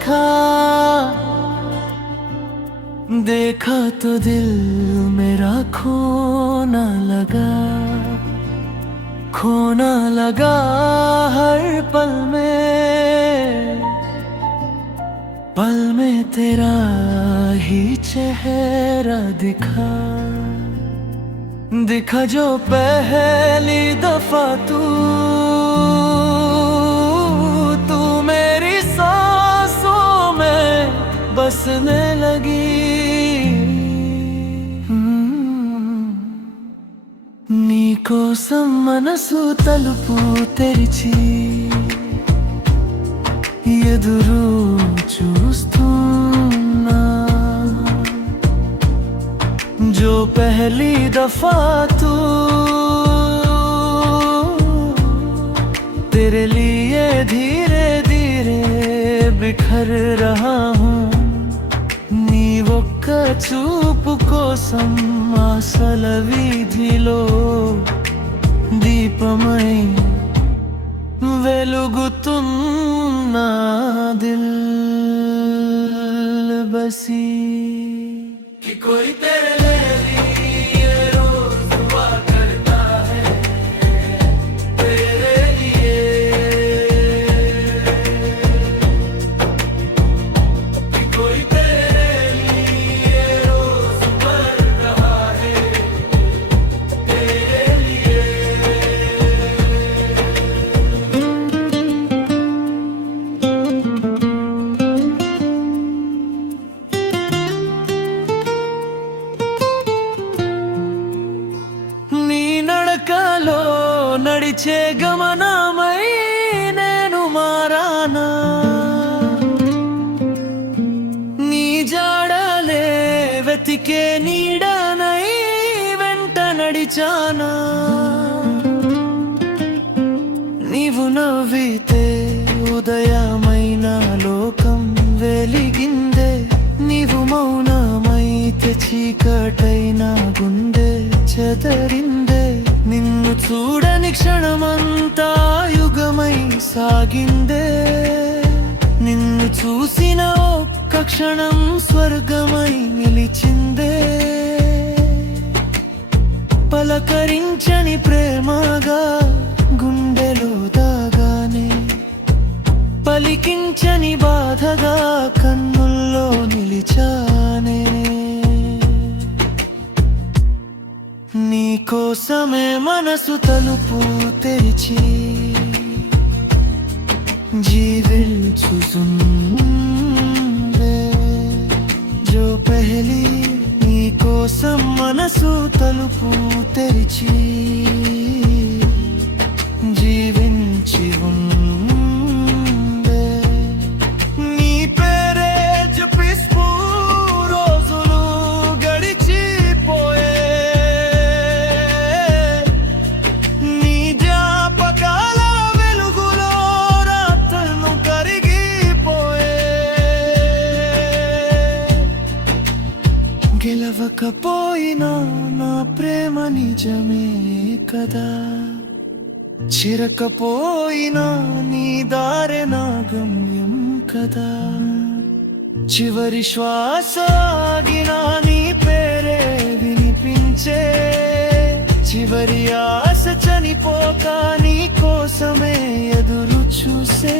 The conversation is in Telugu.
देखा देखा तो दिल मेरा खोना लगा हर पल में तेरा ही चेहरा दिखा जो पहली दफा तू मेरी सांसों में बसने लगी। నీకోసం మనసు తలుపు తెరిచి ఎదురు చూస్తున్నా जो पहली दफा तू तेरे लिए धीरे धीरे बिखर रहा हूँ నీ ఒక్క చూపు కోసం ఆశల వీధిలో దీపమై వెలుగుతున్నా దిల్ బసి कि कोई तेरे लिए रोज दुआ करता है तेरे लिए कि कोई तेरे लिए रोज मर रहा है तेरे लिए। నడకలో నడిచే గమనమై నేను మారానా నీ జాడలే వెతికే నీడనై వెంట నడిచానా నీవు నవ్వితే ఉదయమైన లోకం వెలిగిందే నీవు మౌనమైతే చీకటైన గుండె చెదరిందే నిన్ను చూడని క్షణమంతా యుగమై సాగిందే నిన్ను చూసిన ఒక్క క్షణం స్వర్గమై నిలిచిందే పలకరించని ప్రేమగా గుండెలో దాగానే పలికించని బాధగా కన్నుల్లో నిలిచానే నీకోసమే మనసు తలుపు తెరిచి జీవించుతుందే జో పెహలి నీకోసం మనసు తలుపు తెరిచి జీవించి ఉందే నీ పేరే జపిస్తూ రోజులు గడిచిపోయే నీ జ్ఞాపకాల వెలుగులో రాత్రులు కరిగిపోయే గెలవకపోయినా నా ప్రేమ నిజమే కదా చిరకపోయినా నీ దారే నా గమ్యం కదా చివరి శ్వాస ఆగినా నీ పేరే వినిపించే చివరి ఆశ చనిపోక నీ కోసమే ఎదురు చూసే